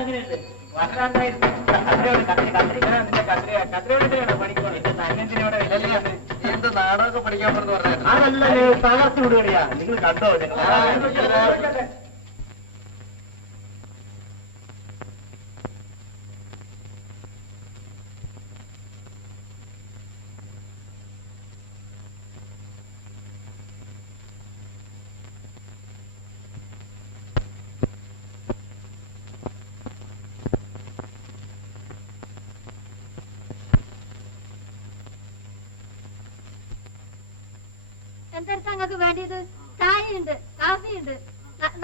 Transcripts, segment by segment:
എങ്ങനെയുണ്ട്? വല്ലാണ്ടായിരുന്നു. കത്തിരിയോടെ പണിക്കോളെ തങ്ങത്തിനോടെ എന്ത് നാടകമൊക്കെ പഠിക്കാൻ പറഞ്ഞു പറഞ്ഞത്? അതല്ല തകർത്ത് വിടുകയാ. നിങ്ങൾ കണ്ടോ? എന്തെടുത്താ നിങ്ങൾക്ക് വേണ്ടിയത്? ചായയുണ്ട്, കാഫിയുണ്ട്,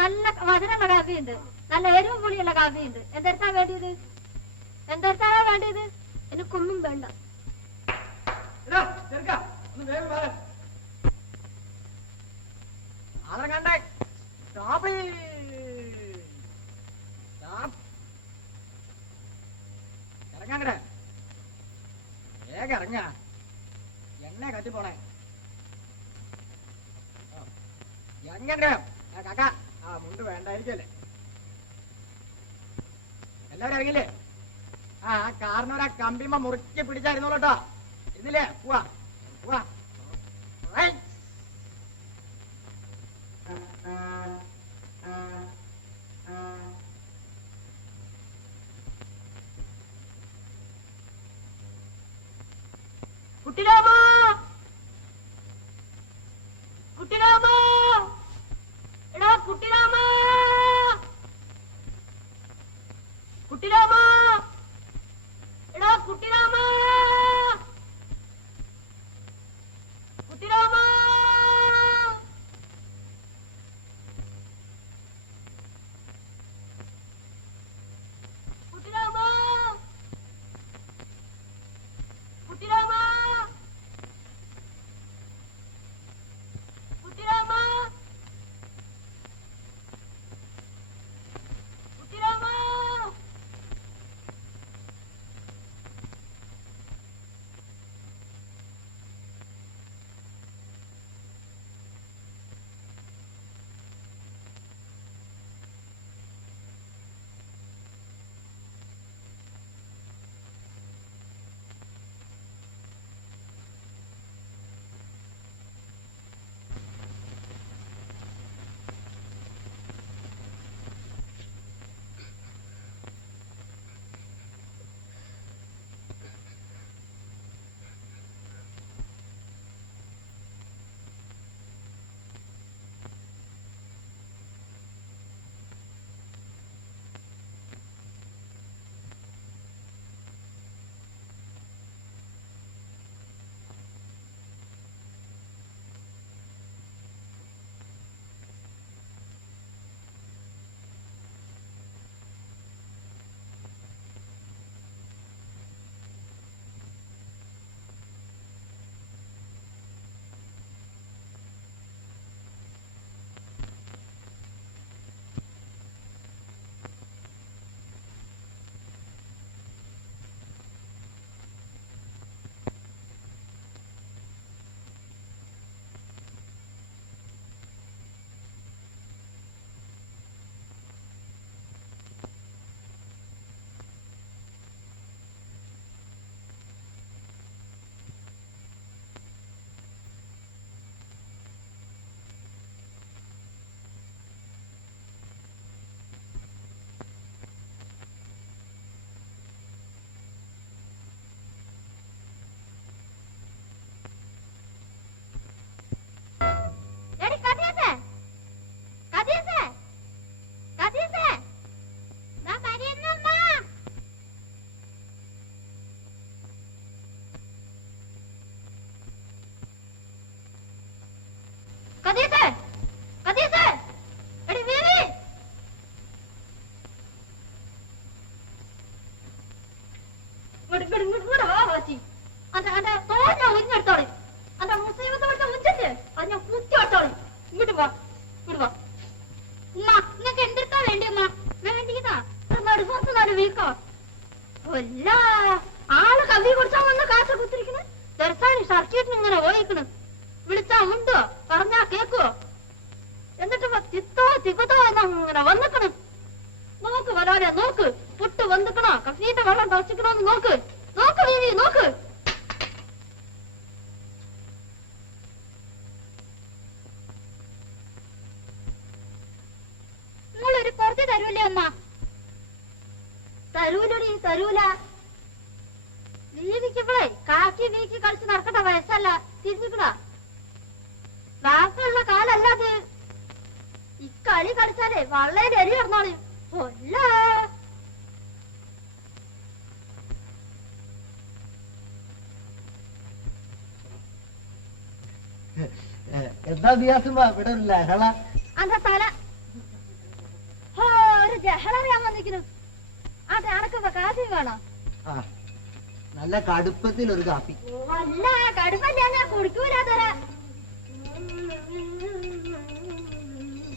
നല്ല മധുരമുള്ള കാഫിയുണ്ട്, നല്ല എരിവും പുളിയുള്ള കാഫിയുണ്ട്. എന്തെടുത്താ വേണ്ടിയത്? എന്തെടുത്താണോ വേണ്ടിയത്? എനിക്കൊന്നും വേണ്ട. ഇറങ്ങാങ്ങട വേഗം ഇറങ്ങ, എണ്ണ കത്തിപ്പോണേ. എങ്ങനെ കാക്ക ആ മുണ്ട് വേണ്ടായിരിക്കല്ലേ? എല്ലാവരും ഇറങ്ങില്ലേ? ആ കാരണവരാ കമ്പിമ്മ മുറുക്കി പിടിച്ചായിരുന്നോളൂ കേട്ടോ. ഇരുന്നില്ലേ? പോവാ പോവാ. കുട്ടിരാമോ, കുട്ടിരാമോ, എടാ കുട്ടിരാമോ, കുട്ടിരാമോ, എടാ കുട്ടിരാമോ, കുട്ടിരാമോ. കുട്ടിരാമോ, കുട്ടിരാമോ, കുട്ടിരാമോ, കുട്ടിരാമോ. ആള് കവി കുടിച്ചാ വന്ന കാശ കുത്തിരിക്കണ്. തെരസാണി ഷർട്ടിട്ട് ഇങ്ങനെ ഓയിക്കണ്. വിളിച്ചാ ഉണ്ടോ? പറഞ്ഞാ കേക്കുവോ? എന്നിട്ട് തിത്തോ തിപ്പത്തോ എന്നങ്ങനെ വന്നിക്കണ്. നോക്ക് വരാതെ നോക്ക്. കളിച്ചിക്കണോന്ന് നോക്ക് നോക്ക് ബീവി നോക്ക്. നിങ്ങളൊരു പുറത്ത് തരൂലേ അമ്മ? തരൂലടി തരൂല. ബീവിക്കുമ്പോഴേ കാക്കി വീക്കി കളിച്ച് നടക്കണ്ട വയസ്സല്ല, തിരിഞ്ഞിക്കടാ. പ്രായമുള്ള കാലല്ല അത്. ഈ കളി കളിച്ചാലേ വള്ളയിൽ എരി കിടന്നോളി. കൊല്ല എന്താ വ്യാസമ്മ ഇവിടെ ഒരു ലഹള? അന്റെ തല ഒരു ജഹളറിയാൻ വന്നിരിക്കുന്നു. അതെ അനക്കൊക്കെ കാപ്പി വേണോ? ആ നല്ല കടുപ്പത്തിൽ ഒരു കാപ്പി. അല്ല കടുപ്പല്ല, ഞാൻ കുടിക്കൂല തരാ.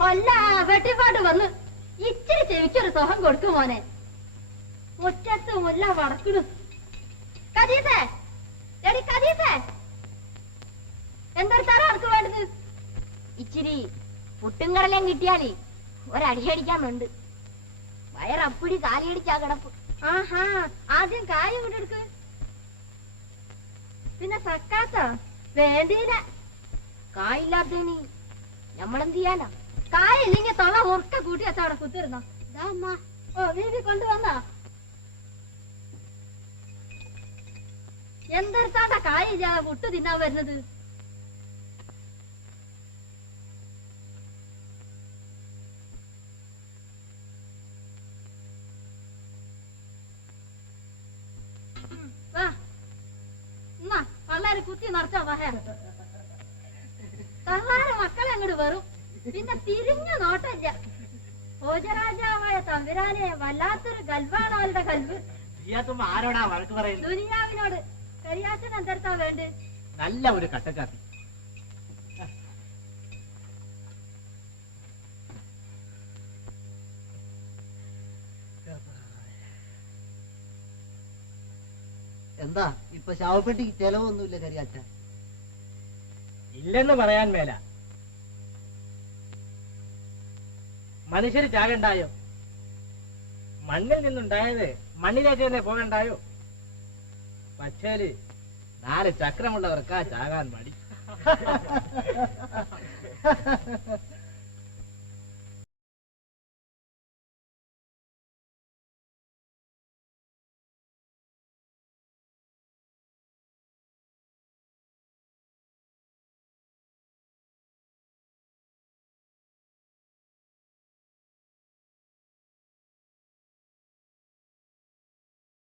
അല്ല വെട്ടിപ്പാട്ട് വന്ന് ഇച്ചിരി ചെവിക്കൊരു സുഖം കൊടുക്കും മോനെ. മുറ്റത്ത് മുല്ല വടക്കിടും. കദീസേ എടി കദീസേ, എന്തെടുത്താലും അനക്ക് വേണ്ടത്? ഇച്ചിരി പുട്ടും കടലയും കിട്ടിയാലേ ഒരടിയടിക്കാന്നുണ്ട്. വയറപ്പടി കാലിയടിച്ചാ കിടപ്പ്. ആഹാ ആദ്യം കായം കൊണ്ടെടുക്ക്. പിന്നെ സക്കാത്ത വേണ്ടിയില്ല. കായില്ലാത്തതിന് ഞമ്മളെന്ത് ചെയ്യാനാ? കായില്ലെങ്കിൽ തൊള്ള ഉറക്ക കൂട്ടി വെച്ചാ അവിടെ കുത്തിരുന്നോ. ഓ വീതി കൊണ്ടുവന്നാ എന്തെടുത്താണ്ട കായില്ലാതെ പുട്ട് തിന്നാൻ വരുന്നത്? വാ എന്നാ പള്ളേര് കുത്തി നിറച്ചാ വഹ. തള്ളാരെ മക്കളെ അങ്ങോട്ട് വരും. പിന്നെ തിരിഞ്ഞു നോട്ടല്ല. ഭോജരാജാവായ തമ്പുരാനെ വല്ലാത്തൊരു ഗൽവാണ് അവളുടെ കൽവ്. ആരോടാ വഴക്ക് പറയുന്നത്? ദുനിയാവിനോട്. കരിയാച്ചൻ എന്തെടുത്താ വേണ്ട? നല്ല ഒരു കട്ടക്കാപ്പി. എന്താ ഇപ്പൊ ശവപ്പെട്ടിക്ക് ചെലവൊന്നുമില്ല കരിയാച്ച? ഇല്ലെന്ന് പറയാൻ മേല. മനുഷ്യര് ചാകണ്ടായോ? മണ്ണിൽ നിന്നുണ്ടായത് മണ്ണിലേക്ക് തന്നെ പോകണ്ടായോ? പക്ഷേല് 4 ചക്രമുള്ളവർക്കാ ചാകാൻ മടി.